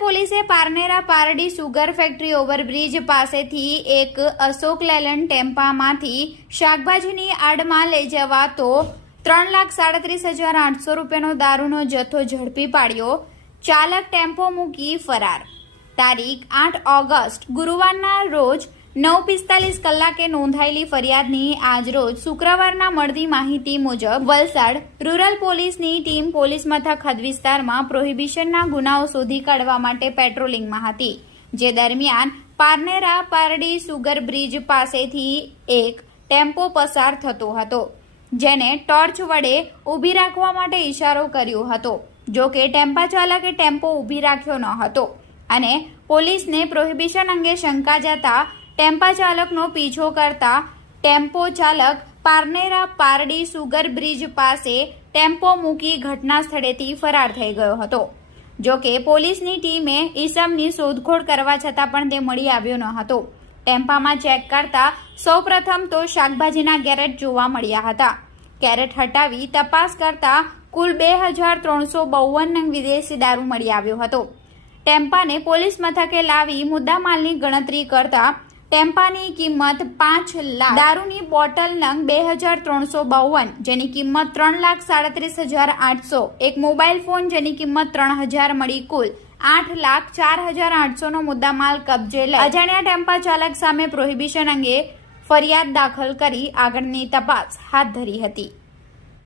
પોલીસે Parnera Pardi sugar factory overbridge પાસેથી એક અશોક લેલન ટેમ્પામાંથી શાકભાજીની આડમાં લઈ જવાતો ત્રણ લાખ સાડત્રીસ હજાર આઠસો રૂપિયાનો દારૂનો જથ્થો ઝડપી પાડ્યો. ચાલક ટેમ્પો મૂકી ફરાર. તારીખ આઠ ઓગસ્ટ, ગુરુવારના રોજ નવ પિસ્તાલીસ કલાકે નોંધાયેલી ફરિયાદની આજરોજ શુક્રવારના મળતી માહિતી મુજબ વલસાડ રૂરલ પોલીસની ટીમ પોલીસ મથક હદ વિસ્તારમાં પ્રોહિબિશનના ગુનાઓ શોધી કાઢવા માટે પેટ્રોલિંગમાં હતી, જે દરમિયાન પારનેરા પારડી સુગર બ્રિજ પાસેથી એક ટેમ્પો પસાર થતો હતો, જેને ટોર્ચ વડે ઊભી રાખવા માટે ઇશારો કર્યો હતો, જો કે ટેમ્પા ચાલકે ટેમ્પો ઊભી રાખ્યો ન હતો અને પોલીસને પ્રોહિબિશન અંગે શંકા જતા ટેમ્પા ચાલકનો પીછો કરતા ટેમ્પો ચાલક પારનેરા પારડી સુગર બ્રિજ પાસે ટેમ્પો મૂકી ઘટના સ્થળેથી ફરાર થઈ ગયો હતો. જો કે પોલીસની ટીમે ઈસમની શોધખોળ કરવા છતાં પણ તે મળી આવ્યો ન હતો. ટેમ્પામાં ચેક કરતા સૌપ્રથમ તો શાકભાજીના કેરેટ જોવા મળ્યા હતા. કેરેટ હટાવી તપાસ કરતા કુલ બે હજાર ત્રણસો બાવન વિદેશી દારૂ મળી આવ્યો હતો. ટેમ્પાને પોલીસ મથકે લાવી મુદ્દામાલની ગણતરી કરતા ટેમ્પાની કિંમત પાંચ લાખ. દારૂની બોટલ નંગ બે હજાર ત્રણસો બાવન, જેની કિંમત ત્રણ લાખ સાડત્રીસ હજાર આઠસો. એક મોબાઈલ ફોન જેની કિંમત ત્રણ હજાર મળી કુલ આઠ લાખ ચાર હજાર આઠસોનો મુદ્દામાલ કબજે લઈ અજાણ્યા ટેમ્પા ચાલક સામે પ્રોહિબિશન અંગે ફરિયાદ દાખલ કરી આગળની તપાસ હાથ ધરી હતી.